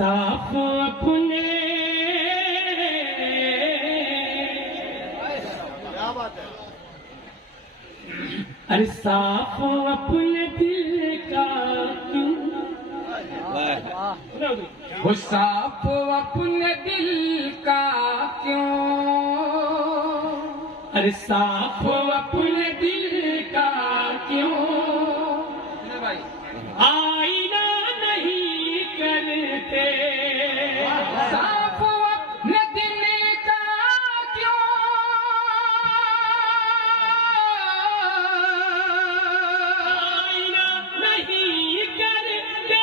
صاف اپنے ارے صاف اپنے دل کا کیوں وہ صاف اپنے دل کا کیوں ارے صاف اپنے دل کا کیوں آئینہ نہیں کرتے صاف اپنے دل کا کیوں آئینہ نہیں کرتے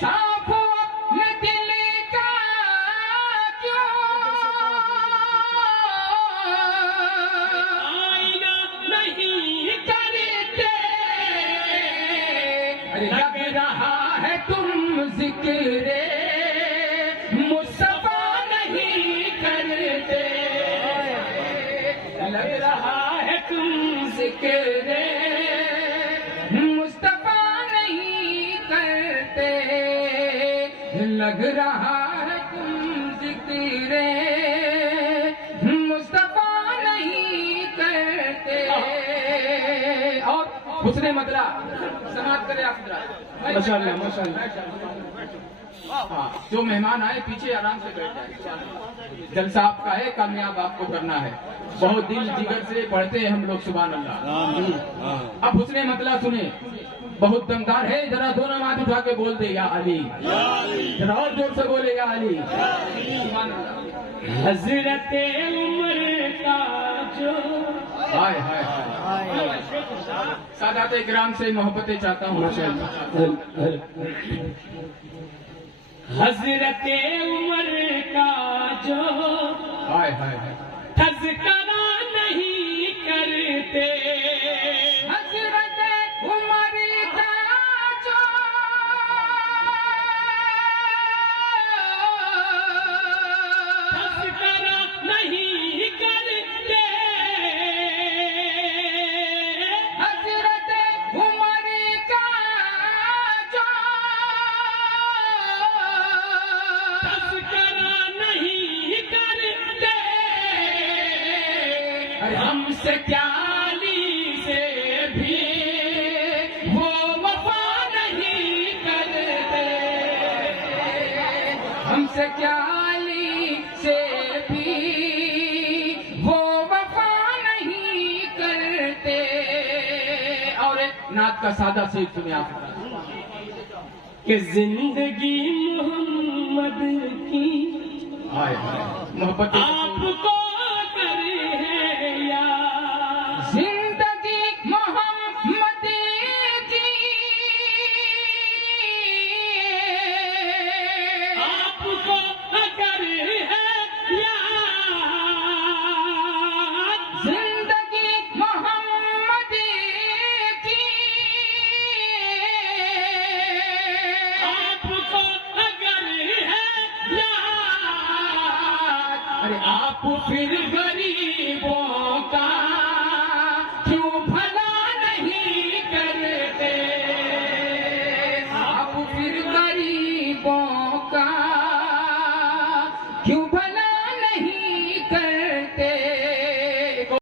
صاف اپنے دل کا کیوں آئینہ نہیں کرتے لگ رہا ہے تم ذکر مصطفیٰ نہیں کرتے لگ رہا ہے تم ذکر مصطفیٰ نہیں کرتے لگ رہا ہے تم ذکر مصطفیٰ نہیں کرتے اور حسن مدلہ سماعت کرے آپ ماشاءاللہ ماشاءاللہ ہاں جو مہمان آئے پیچھے آرام سے بیٹھ جائیں جلسہ آپ کا ہے کامیاب آپ کو کرنا ہے بہت دل جگر سے پڑھتے ہیں ہم لوگ سبحان اللہ اب حسن مطلع سنیں بہت دمدار ہے ذرا دونوں ہاتھ اٹھا کے بول دے یا علی ذرا اور زور سے بولے یا علی سبحان اللہ حضرت عمر کا جو ہائے ہائے ہائے سادات اکرام سے محبتیں چاہتا ہوں حضرت عمر کا جو ہائے ہائے ہائے تذکرہ نہیں کرتے حضرت عمر کا جو تذکرہ نہیں کرتے حضرت عمر کا جو تذکرہ نہیں کرتے ہم سے کیا علی سے بھی وہ وفا نہیں کرتے ہم سے کیا علی سے بھی وہ وفا نہیں کرتے اور ایک نعت کا سادہ سیکھ سنیں آپ کہ زندگی محمد کی ہائے ہائے محبت آپ کو کر ہے یاد زندگی محمد کی آپ کو اگر ہے یاد زندگی محمد کی آپ کو اگر ہے یاد ارے آپ پھر غریب